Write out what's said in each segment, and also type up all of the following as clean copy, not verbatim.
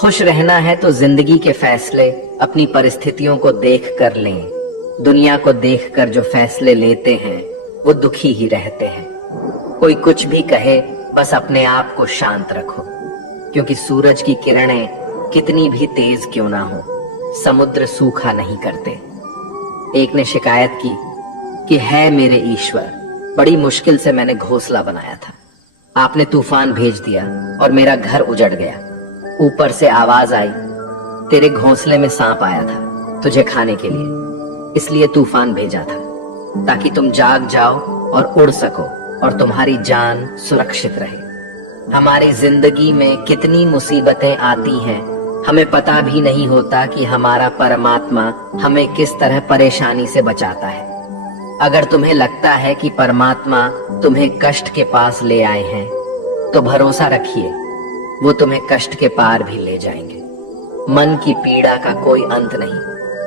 खुश रहना है तो जिंदगी के फैसले अपनी परिस्थितियों को देख कर लें। दुनिया को देख कर जो फैसले लेते हैं वो दुखी ही रहते हैं। कोई कुछ भी कहे, बस अपने आप को शांत रखो, क्योंकि सूरज की किरणें कितनी भी तेज क्यों ना हो, समुद्र सूखा नहीं करते। एक ने शिकायत की कि है मेरे ईश्वर, बड़ी मुश्किल से मैंने घोंसला बनाया था, आपने तूफान भेज दिया और मेरा घर उजड़ गया। ऊपर से आवाज आई, तेरे घोंसले में सांप आया था तुझे खाने के लिए, इसलिए तूफान भेजा था, ताकि तुम जाग जाओ और उड़ सको और तुम्हारी जान सुरक्षित रहे। हमारी जिंदगी में कितनी मुसीबतें आती हैं, हमें पता भी नहीं होता कि हमारा परमात्मा हमें किस तरह परेशानी से बचाता है। अगर तुम्हें लगता है कि परमात्मा तुम्हें कष्ट के पास ले आए हैं, तो भरोसा रखिए, वो तुम्हें कष्ट के पार भी ले जाएंगे। मन की पीड़ा का कोई अंत नहीं,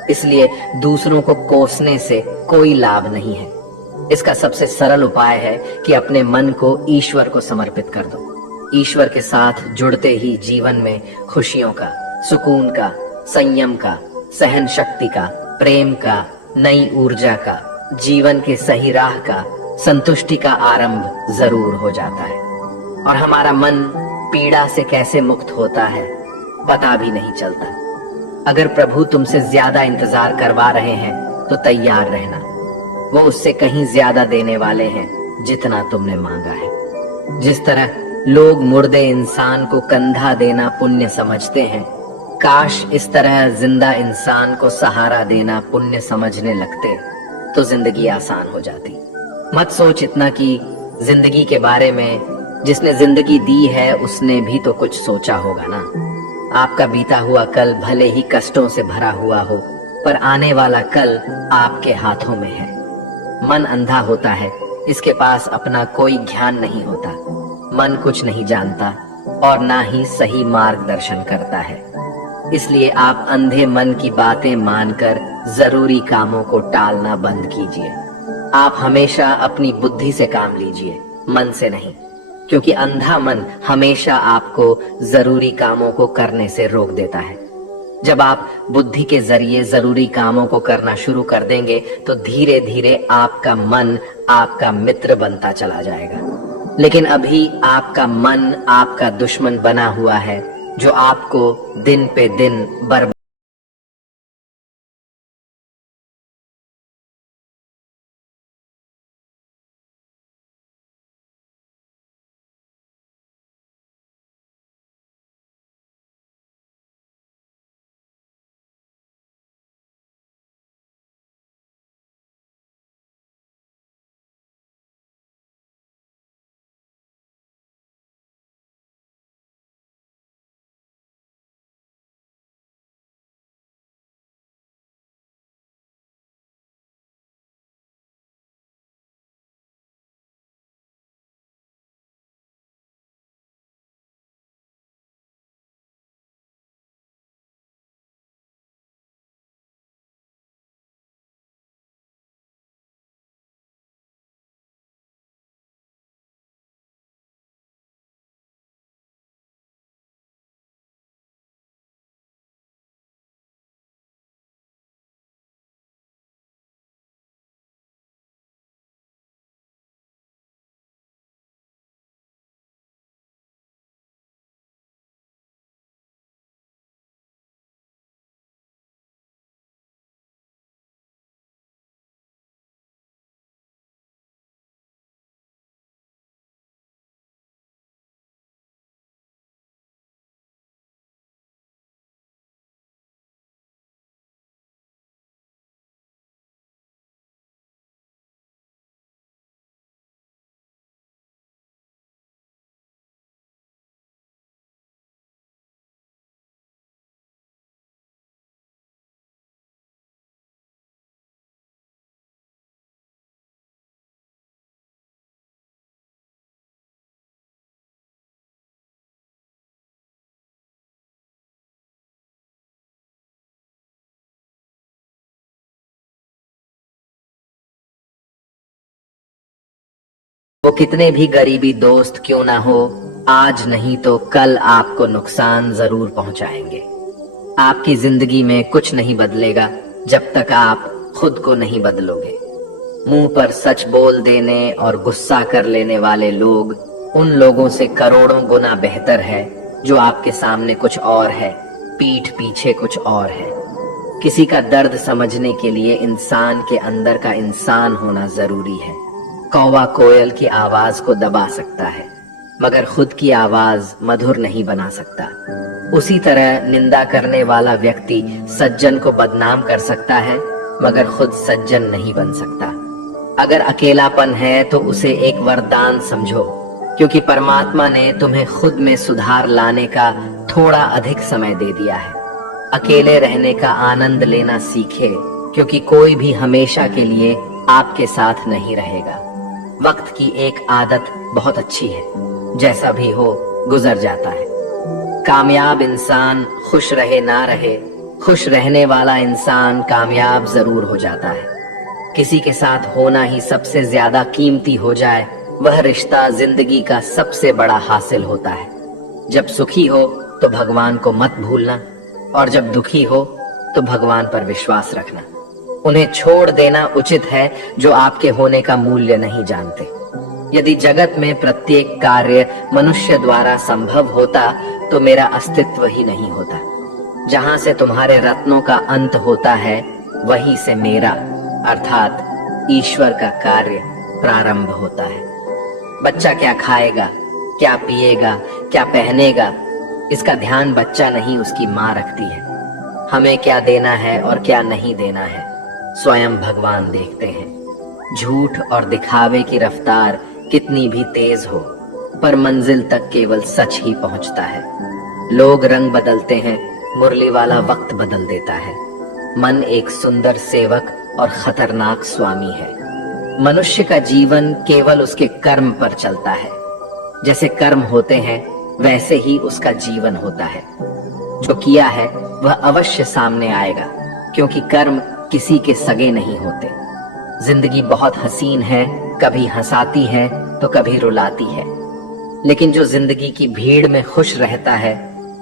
इसलिए दूसरों को कोसने से कोई लाभ नहीं है। इसका सबसे सरल उपाय है कि अपने मन को ईश्वर को समर्पित कर दो। ईश्वर के साथ जुड़ते ही जीवन में खुशियों का, सुकून का, संयम का, सहन शक्ति का, प्रेम का, नई ऊर्जा का, जीवन के सही राह का, संतुष्टि का आरंभ जरूर हो जाता है। और हमारा मन पीड़ा से कैसे मुक्त होता है पता भी नहीं चलता। अगर प्रभु तुमसे ज्यादा इंतजार करवा रहे हैं तो तैयार रहना, वो उससे कहीं ज्यादा देने वाले हैं जितना तुमने मांगा है। जिस तरह लोग मुर्दे इंसान को कंधा देना पुण्य समझते हैं, काश इस तरह जिंदा इंसान को सहारा देना पुण्य समझने लगते तो जिंदगी आसान हो जाती। मत सोच इतना कि जिंदगी के बारे में, जिसने जिंदगी दी है उसने भी तो कुछ सोचा होगा ना। आपका बीता हुआ कल भले ही कष्टों से भरा हुआ हो, पर आने वाला कल आपके हाथों में है। मन अंधा होता है, इसके पास अपना कोई ज्ञान नहीं होता। मन कुछ नहीं जानता और ना ही सही मार्गदर्शन करता है। इसलिए आप अंधे मन की बातें मानकर जरूरी कामों को टालना बंद कीजिए। आप हमेशा अपनी बुद्धि से काम लीजिए, मन से नहीं, क्योंकि अंधा मन हमेशा आपको जरूरी कामों को करने से रोक देता है। जब आप बुद्धि के जरिए जरूरी कामों को करना शुरू कर देंगे तो धीरे धीरे आपका मन आपका मित्र बनता चला जाएगा। लेकिन अभी आपका मन आपका दुश्मन बना हुआ है, जो आपको दिन पे दिन बर्बाद वो कितने भी गरीबी दोस्त क्यों ना हो, आज नहीं तो कल आपको नुकसान जरूर पहुंचाएंगे। आपकी जिंदगी में कुछ नहीं बदलेगा जब तक आप खुद को नहीं बदलोगे। मुंह पर सच बोल देने और गुस्सा कर लेने वाले लोग उन लोगों से करोड़ों गुना बेहतर है जो आपके सामने कुछ और है, पीठ पीछे कुछ और है। किसी का दर्द समझने के लिए इंसान के अंदर का इंसान होना जरूरी है। कौवा कोयल की आवाज को दबा सकता है मगर खुद की आवाज मधुर नहीं बना सकता। उसी तरह निंदा करने वाला व्यक्ति सज्जन को बदनाम कर सकता है मगर खुद सज्जन नहीं बन सकता। अगर अकेलापन है तो उसे एक वरदान समझो, क्योंकि परमात्मा ने तुम्हें खुद में सुधार लाने का थोड़ा अधिक समय दे दिया है। अकेले रहने का आनंद लेना सीखे, क्योंकि कोई भी हमेशा के लिए आपके साथ नहीं रहेगा। वक्त की एक आदत बहुत अच्छी है, जैसा भी हो गुजर जाता है। कामयाब इंसान खुश रहे ना रहे, खुश रहने वाला इंसान कामयाब जरूर हो जाता है। किसी के साथ होना ही सबसे ज्यादा कीमती हो जाए, वह रिश्ता जिंदगी का सबसे बड़ा हासिल होता है। जब सुखी हो तो भगवान को मत भूलना, और जब दुखी हो तो भगवान पर विश्वास रखना। उन्हें छोड़ देना उचित है जो आपके होने का मूल्य नहीं जानते। यदि जगत में प्रत्येक कार्य मनुष्य द्वारा संभव होता तो मेरा अस्तित्व ही नहीं होता। जहां से तुम्हारे रत्नों का अंत होता है वहीं से मेरा अर्थात ईश्वर का कार्य प्रारंभ होता है। बच्चा क्या खाएगा, क्या पिएगा, क्या पहनेगा, इसका ध्यान बच्चा नहीं उसकी माँ रखती है। हमें क्या देना है और क्या नहीं देना है स्वयं भगवान देखते हैं। झूठ और दिखावे की रफ्तार कितनी भी तेज हो, पर मंजिल तक केवल सच ही पहुंचता है। लोग रंग बदलते हैं, मुरली वाला वक्त बदल देता है। मन एक सुंदर सेवक और खतरनाक स्वामी है। मनुष्य का जीवन केवल उसके कर्म पर चलता है। जैसे कर्म होते हैं वैसे ही उसका जीवन होता है। जो किया है वह अवश्य सामने आएगा, क्योंकि कर्म किसी के सगे नहीं होते। जिंदगी बहुत हसीन है, कभी हंसाती है तो कभी रुलाती है, लेकिन जो जिंदगी की भीड़ में खुश रहता है,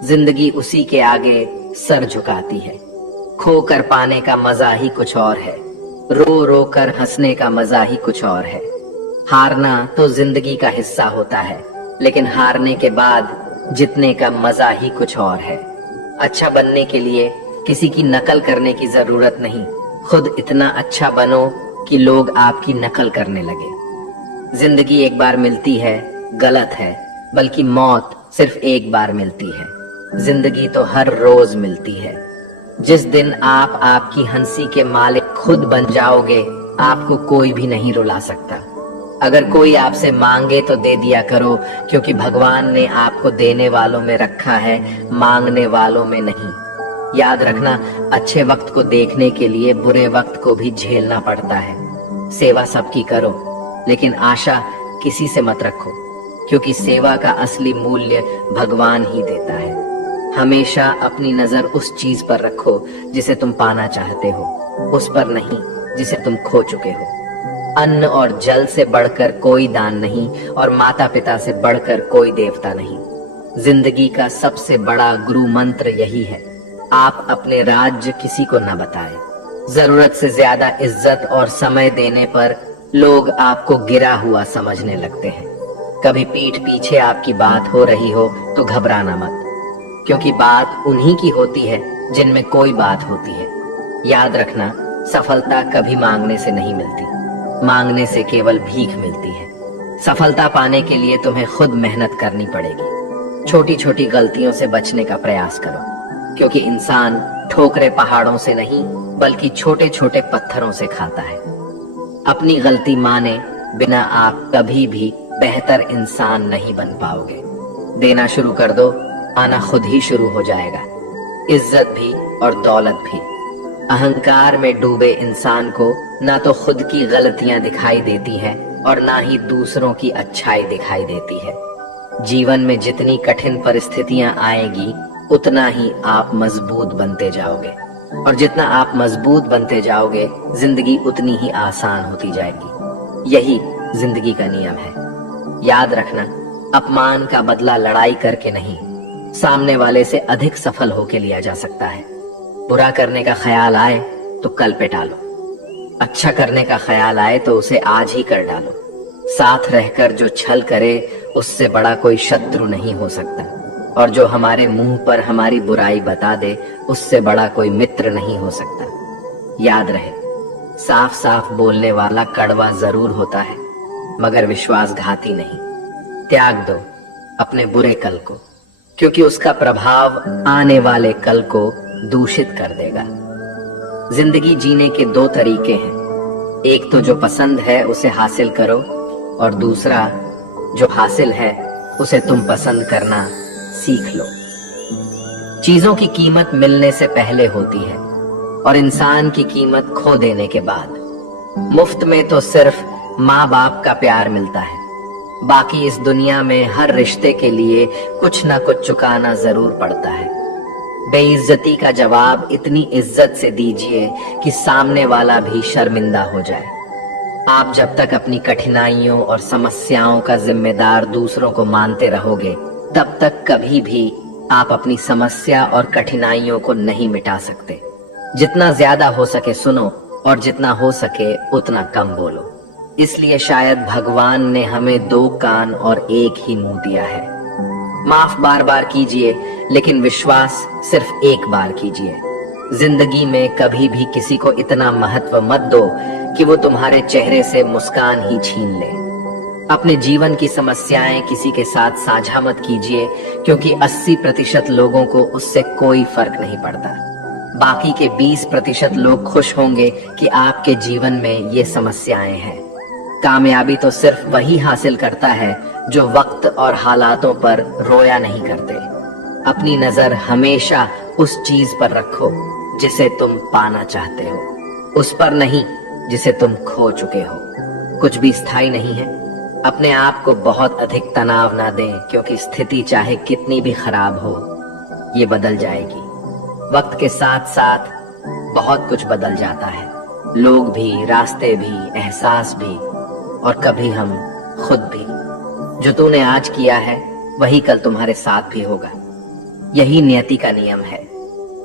जिंदगी उसी के आगे सर झुकाती है। खोकर पाने का मजा ही कुछ और है, रो रो कर हंसने का मजा ही कुछ और है। हारना तो जिंदगी का हिस्सा होता है, लेकिन हारने के बाद जीतने का मजा ही कुछ और है। अच्छा बनने के लिए किसी की नकल करने की जरूरत नहीं, खुद इतना अच्छा बनो कि लोग आपकी नकल करने लगे। जिंदगी एक बार मिलती है गलत है, बल्कि मौत सिर्फ एक बार मिलती है। जिंदगी तो हर रोज मिलती है। जिस दिन आप आपकी हंसी के मालिक खुद बन जाओगे, आपको कोई भी नहीं रुला सकता। अगर कोई आपसे मांगे तो दे दिया करो, क्योंकि भगवान ने आपको देने वालों में रखा है, मांगने वालों में नहीं। याद रखना, अच्छे वक्त को देखने के लिए बुरे वक्त को भी झेलना पड़ता है। सेवा सबकी करो, लेकिन आशा किसी से मत रखो, क्योंकि सेवा का असली मूल्य भगवान ही देता है। हमेशा अपनी नजर उस चीज पर रखो जिसे तुम पाना चाहते हो, उस पर नहीं जिसे तुम खो चुके हो। अन्न और जल से बढ़कर कोई दान नहीं, और माता पिता से बढ़कर कोई देवता नहीं। जिंदगी का सबसे बड़ा गुरु मंत्र यही है, आप अपने राज्य किसी को न बताएं। जरूरत से ज्यादा इज्जत और समय देने पर लोग आपको गिरा हुआ समझने लगते हैं। कभी पीठ पीछे आपकी बात हो रही हो तो घबराना मत, क्योंकि बात उन्हीं की होती है जिनमें कोई बात होती है। याद रखना, सफलता कभी मांगने से नहीं मिलती, मांगने से केवल भीख मिलती है। सफलता पाने के लिए तुम्हें खुद मेहनत करनी पड़ेगी। छोटी छोटी गलतियों से बचने का प्रयास करो, क्योंकि इंसान ठोकरे पहाड़ों से नहीं बल्कि छोटे छोटे पत्थरों से खाता है। अपनी गलती माने बिना आप कभी भी बेहतर इंसान नहीं बन पाओगे। देना शुरू कर दो, आना खुद ही शुरू हो जाएगा। इज्जत भी और दौलत भी। अहंकार में डूबे इंसान को ना तो खुद की गलतियां दिखाई देती हैं और ना ही दूसरों की अच्छाई दिखाई देती है। जीवन में जितनी कठिन परिस्थितियां आएगी, उतना ही आप मजबूत बनते जाओगे, और जितना आप मजबूत बनते जाओगे, जिंदगी उतनी ही आसान होती जाएगी। यही जिंदगी का नियम है। याद रखना, अपमान का बदला लड़ाई करके नहीं, सामने वाले से अधिक सफल होके लिया जा सकता है। बुरा करने का ख्याल आए तो कल पे टालो, अच्छा करने का ख्याल आए तो उसे आज ही कर डालो। साथ रहकर जो छल करे उससे बड़ा कोई शत्रु नहीं हो सकता, और जो हमारे मुंह पर हमारी बुराई बता दे उससे बड़ा कोई मित्र नहीं हो सकता। याद रहे, साफ साफ बोलने वाला कड़वा जरूर होता है मगर विश्वासघाती नहीं। त्याग दो अपने बुरे कल को, क्योंकि उसका प्रभाव आने वाले कल को दूषित कर देगा। जिंदगी जीने के दो तरीके हैं, एक तो जो पसंद है उसे हासिल करो, और दूसरा जो हासिल है उसे तुम पसंद करना सीख लो। चीजों की कीमत मिलने से पहले होती है और इंसान की कीमत खो देने के बाद। मुफ्त में तो सिर्फ माँ बाप का प्यार मिलता है, बाकी इस दुनिया में हर रिश्ते के लिए कुछ ना कुछ चुकाना जरूर पड़ता है। बेइज्जती का जवाब इतनी इज्जत से दीजिए कि सामने वाला भी शर्मिंदा हो जाए। आप जब तक अपनी कठिनाइयों और समस्याओं का जिम्मेदार दूसरों को मानते रहोगे, तब तक कभी भी आप अपनी समस्या और कठिनाइयों को नहीं मिटा सकते। जितना ज्यादा हो सके सुनो, और जितना हो सके उतना कम बोलो। इसलिए शायद भगवान ने हमें दो कान और एक ही मुंह दिया है। माफ बार बार कीजिए, लेकिन विश्वास सिर्फ एक बार कीजिए। जिंदगी में कभी भी किसी को इतना महत्व मत दो कि वो तुम्हारे चेहरे से मुस्कान ही छीन ले। अपने जीवन की समस्याएं किसी के साथ साझा मत कीजिए, क्योंकि 80% लोगों को उससे कोई फर्क नहीं पड़ता। बाकी के 20% लोग खुश होंगे कि आपके जीवन में ये समस्याएं हैं। कामयाबी तो सिर्फ वही हासिल करता है जो वक्त और हालातों पर रोया नहीं करते। अपनी नजर हमेशा उस चीज पर रखो जिसे तुम पाना चाहते हो, उस पर नहीं जिसे तुम खो चुके हो। कुछ भी स्थायी नहीं है। अपने आप को बहुत अधिक तनाव ना दें, क्योंकि स्थिति चाहे कितनी भी खराब हो, ये बदल जाएगी। वक्त के साथ साथ बहुत कुछ बदल जाता है, लोग भी, रास्ते भी, एहसास भी, और कभी हम खुद भी। जो तूने आज किया है वही कल तुम्हारे साथ भी होगा। यही नियति का नियम है।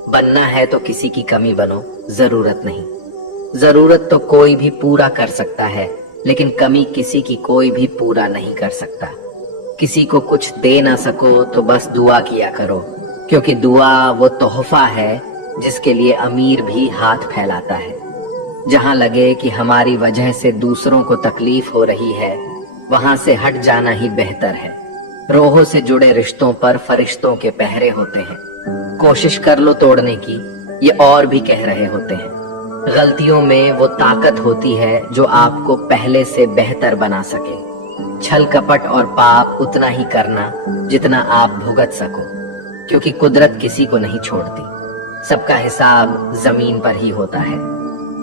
बनना है तो किसी की कमी बनो, जरूरत नहीं। जरूरत तो कोई भी पूरा कर सकता है, लेकिन कमी किसी की कोई भी पूरा नहीं कर सकता। किसी को कुछ दे ना सको तो बस दुआ किया करो, क्योंकि दुआ वो तोहफा है जिसके लिए अमीर भी हाथ फैलाता है। जहां लगे कि हमारी वजह से दूसरों को तकलीफ हो रही है, वहां से हट जाना ही बेहतर है। रोहों से जुड़े रिश्तों पर फरिश्तों के पहरे होते हैं। कोशिश कर लो तोड़ने की, ये और भी कह रहे होते हैं। गलतियों में वो ताकत होती है जो आपको पहले से बेहतर बना सके। छल कपट और पाप उतना ही करना जितना आप भुगत सको, क्योंकि कुदरत किसी को नहीं छोड़ती। सबका हिसाब जमीन पर ही होता है।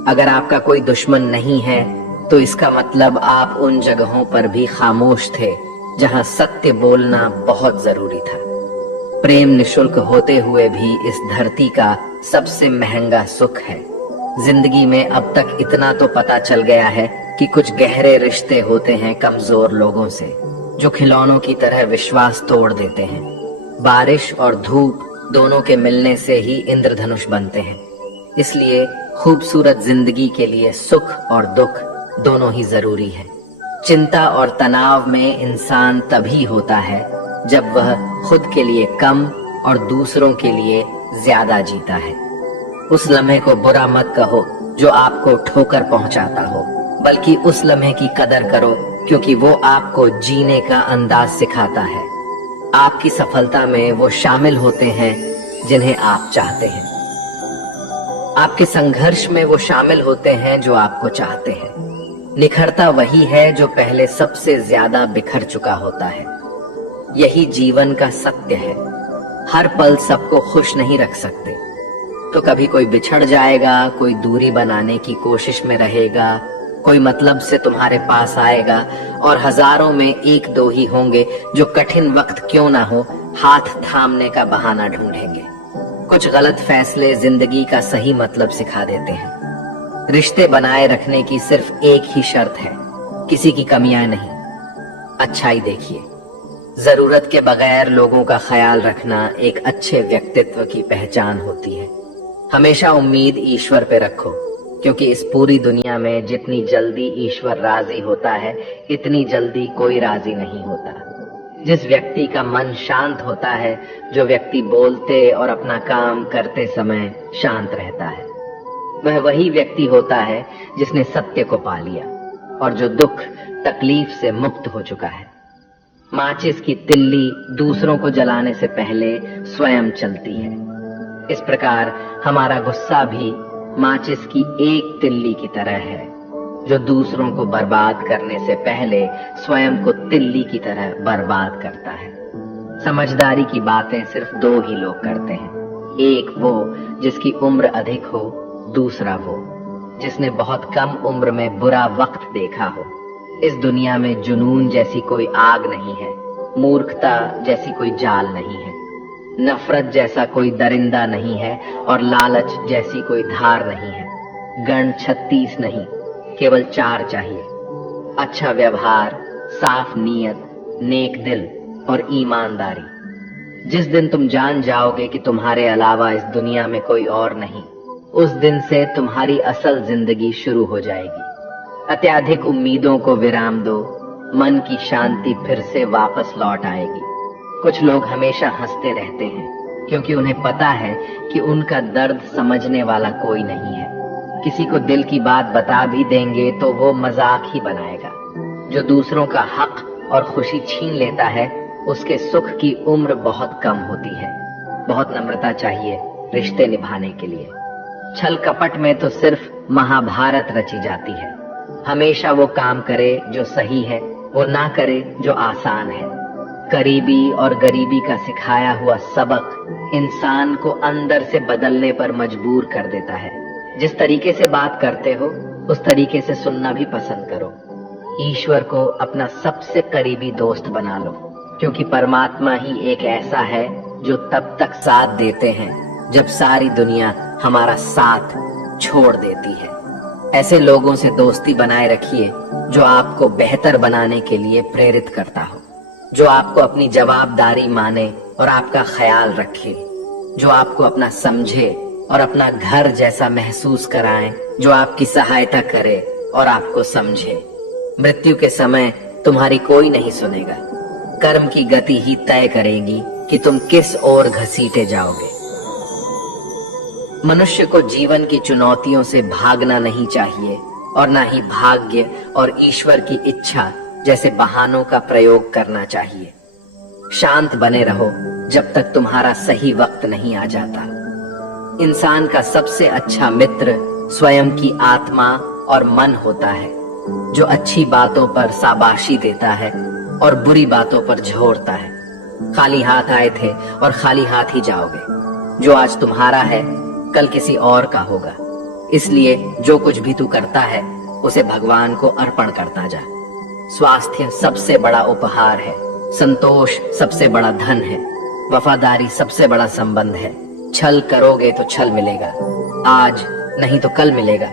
अगर आपका कोई दुश्मन नहीं है तो इसका मतलब आप उन जगहों पर भी खामोश थे जहां सत्य बोलना बहुत जरूरी था। प्रेम निशुल्क होते हुए भी इस धरती का सबसे महंगा सुख है। जिंदगी में अब तक इतना तो पता चल गया है कि कुछ गहरे रिश्ते होते हैं कमजोर लोगों से, जो खिलौनों की तरह विश्वास तोड़ देते हैं। बारिश और धूप दोनों के मिलने से ही इंद्रधनुष बनते हैं। इसलिए खूबसूरत जिंदगी के लिए सुख और दुख दोनों ही जरूरी है। चिंता और तनाव में इंसान तभी होता है जब वह खुद के लिए कम और दूसरों के लिए ज्यादा जीता है। उस लम्हे को बुरा मत कहो जो आपको ठोकर पहुंचाता हो, बल्कि उस लम्हे की कदर करो, क्योंकि वो आपको जीने का अंदाज सिखाता है। आपकी सफलता में वो शामिल होते हैं जिन्हें आप चाहते हैं। आपके संघर्ष में वो शामिल होते हैं जो आपको चाहते हैं। निखरता वही है जो पहले सबसे ज्यादा बिखर चुका होता है। यही जीवन का सत्य है। हर पल सबको खुश नहीं रख सकते, तो कभी कोई बिछड़ जाएगा, कोई दूरी बनाने की कोशिश में रहेगा, कोई मतलब से तुम्हारे पास आएगा, और हजारों में एक दो ही होंगे जो कठिन वक्त क्यों ना हो हाथ थामने का बहाना ढूंढेंगे। कुछ गलत फैसले जिंदगी का सही मतलब सिखा देते हैं। रिश्ते बनाए रखने की सिर्फ एक ही शर्त है, किसी की कमियां नहीं, अच्छाई देखिए। जरूरत के बगैर लोगों का ख्याल रखना एक अच्छे व्यक्तित्व की पहचान होती है। हमेशा उम्मीद ईश्वर पे रखो, क्योंकि इस पूरी दुनिया में जितनी जल्दी ईश्वर राजी होता है, इतनी जल्दी कोई राजी नहीं होता। जिस व्यक्ति का मन शांत होता है, जो व्यक्ति बोलते और अपना काम करते समय शांत रहता है, वह वही व्यक्ति होता है जिसने सत्य को पा लिया और जो दुख तकलीफ से मुक्त हो चुका है। माचिस की तिल्ली दूसरों को जलाने से पहले स्वयं चलती है। इस प्रकार हमारा गुस्सा भी माचिस की एक तिल्ली की तरह है, जो दूसरों को बर्बाद करने से पहले स्वयं को तिल्ली की तरह बर्बाद करता है। समझदारी की बातें सिर्फ दो ही लोग करते हैं, एक वो जिसकी उम्र अधिक हो, दूसरा वो जिसने बहुत कम उम्र में बुरा वक्त देखा हो। इस दुनिया में जुनून जैसी कोई आग नहीं है, मूर्खता जैसी कोई जाल नहीं है, नफरत जैसा कोई दरिंदा नहीं है और लालच जैसी कोई धार नहीं है। गण 36 नहीं, केवल 4 चाहिए, अच्छा व्यवहार, साफ नीयत, नेक दिल और ईमानदारी। जिस दिन तुम जान जाओगे कि तुम्हारे अलावा इस दुनिया में कोई और नहीं, उस दिन से तुम्हारी असल जिंदगी शुरू हो जाएगी। अत्यधिक उम्मीदों को विराम दो, मन की शांति फिर से वापस लौट आएगी। कुछ लोग हमेशा हंसते रहते हैं, क्योंकि उन्हें पता है कि उनका दर्द समझने वाला कोई नहीं है। किसी को दिल की बात बता भी देंगे तो वो मजाक ही बनाएगा। जो दूसरों का हक और खुशी छीन लेता है, उसके सुख की उम्र बहुत कम होती है। बहुत नम्रता चाहिए रिश्ते निभाने के लिए। छल कपट में तो सिर्फ महाभारत रची जाती है। हमेशा वो काम करे जो सही है, वो ना करे जो आसान है। करीबी और गरीबी का सिखाया हुआ सबक इंसान को अंदर से बदलने पर मजबूर कर देता है। जिस तरीके से बात करते हो, उस तरीके से सुनना भी पसंद करो। ईश्वर को अपना सबसे करीबी दोस्त बना लो, क्योंकि परमात्मा ही एक ऐसा है जो तब तक साथ देते हैं जब सारी दुनिया हमारा साथ छोड़ देती है। ऐसे लोगों से दोस्ती बनाए रखिए जो आपको बेहतर बनाने के लिए प्रेरित करता हो, जो आपको अपनी जवाबदारी माने और आपका ख्याल रखे, जो आपको अपना समझे और अपना घर जैसा महसूस कराए, जो आपकी सहायता करे और आपको समझे। मृत्यु के समय तुम्हारी कोई नहीं सुनेगा। कर्म की गति ही तय करेगी कि तुम किस ओर घसीटे जाओगे। मनुष्य को जीवन की चुनौतियों से भागना नहीं चाहिए और ना ही भाग्य और ईश्वर की इच्छा जैसे बहानों का प्रयोग करना चाहिए। शांत बने रहो जब तक तुम्हारा सही वक्त नहीं आ जाता। इंसान का सबसे अच्छा मित्र स्वयं की आत्मा और मन होता है, जो अच्छी बातों पर शाबाशी देता है और बुरी बातों पर झोरता है। खाली हाथ आए थे और खाली हाथ ही जाओगे। जो आज तुम्हारा है, कल किसी और का होगा। इसलिए जो कुछ भी तू करता है, उसे भगवान को अर्पण करता जा। स्वास्थ्य सबसे बड़ा उपहार है, संतोष सबसे बड़ा धन है, वफादारी सबसे बड़ा संबंध है। छल करोगे तो छल मिलेगा, आज नहीं तो कल मिलेगा।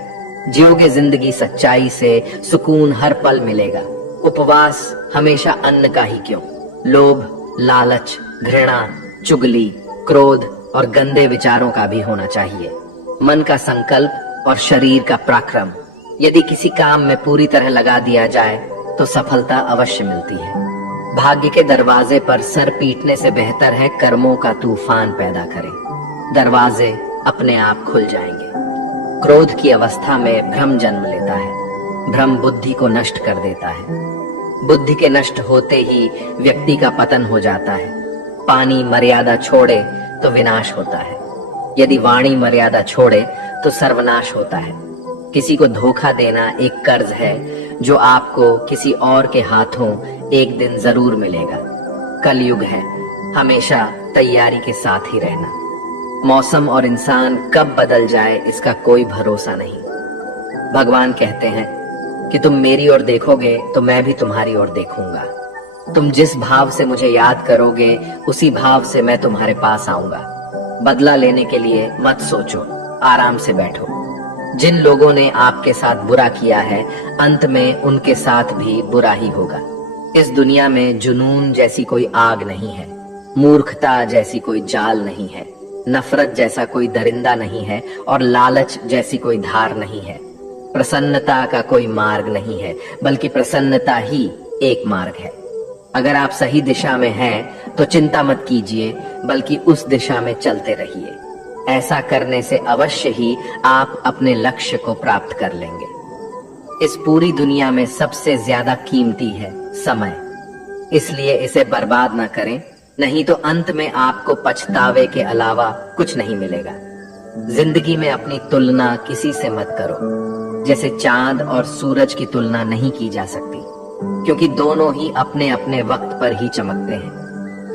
जियोगे जिंदगी सच्चाई से, सुकून हर पल मिलेगा। उपवास हमेशा अन्न का ही क्यों, लोभ, लालच, घृणा, चुगली, क्रोध और गंदे विचारों का भी होना चाहिए। मन का संकल्प और शरीर का पराक्रम यदि किसी काम में पूरी तरह लगा दिया जाए तो सफलता अवश्य मिलती है। भाग्य के दरवाजे पर सर पीटने से बेहतर है कर्मों का तूफान पैदा करें। दरवाजे अपने आप खुल जाएंगे। क्रोध की अवस्था में भ्रम जन्म लेता है। भ्रम बुद्धि को नष्ट कर देता है। बुद्धि के नष्ट होते ही व्यक्ति का पतन हो जाता है। पानी मर्यादा छोड़े तो विनाश होता है, यदि वाणी मर्यादा छोड़े तो सर्वनाश होता है। किसी को धोखा देना एक कर्ज है जो आपको किसी और के हाथों एक दिन जरूर मिलेगा। कलयुग है, हमेशा तैयारी के साथ ही रहना। मौसम और इंसान कब बदल जाए इसका कोई भरोसा नहीं। भगवान कहते हैं कि तुम मेरी ओर देखोगे तो मैं भी तुम्हारी ओर देखूंगा। तुम जिस भाव से मुझे याद करोगे, उसी भाव से मैं तुम्हारे पास आऊंगा। बदला लेने के लिए मत सोचो, आराम से बैठो। जिन लोगों ने आपके साथ बुरा किया है, अंत में उनके साथ भी बुरा ही होगा। इस दुनिया में जुनून जैसी कोई आग नहीं है, मूर्खता जैसी कोई जाल नहीं है, नफरत जैसा कोई दरिंदा नहीं है और लालच जैसी कोई धार नहीं है। प्रसन्नता का कोई मार्ग नहीं है, बल्कि प्रसन्नता ही एक मार्ग है। अगर आप सही दिशा में हैं तो चिंता मत कीजिए, बल्कि उस दिशा में चलते रहिए। ऐसा करने से अवश्य ही आप अपने लक्ष्य को प्राप्त कर लेंगे। इस पूरी दुनिया में सबसे ज्यादा कीमती है समय, इसलिए इसे बर्बाद ना करें, नहीं तो अंत में आपको पछतावे के अलावा कुछ नहीं मिलेगा। जिंदगी में अपनी तुलना किसी से मत करो, जैसे चांद और सूरज की तुलना नहीं की जा सकती, क्योंकि दोनों ही अपने अपने वक्त पर ही चमकते हैं।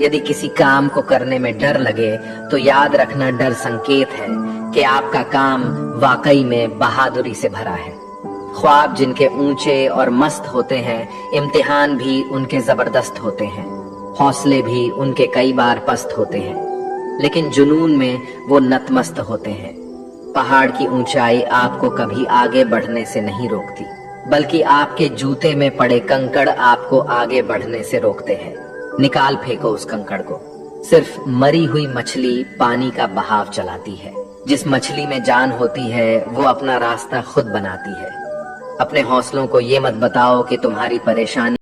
यदि किसी काम को करने में डर लगे तो याद रखना, डर संकेत है कि आपका काम वाकई में बहादुरी से भरा है। ख्वाब जिनके ऊंचे और मस्त होते हैं, इम्तिहान भी उनके जबरदस्त होते हैं, हौसले भी उनके कई बार पस्त होते हैं, लेकिन जुनून में वो नतमस्त होते हैं। पहाड़ की ऊंचाई आपको कभी आगे बढ़ने से नहीं रोकती, बल्कि आपके जूते में पड़े कंकड़ आपको आगे बढ़ने से रोकते हैं। निकाल फेंको उस कंकड़ को। सिर्फ मरी हुई मछली पानी का बहाव चलाती है। जिस मछली में जान होती है वो अपना रास्ता खुद बनाती है। अपने हौसलों को ये मत बताओ कि तुम्हारी परेशानी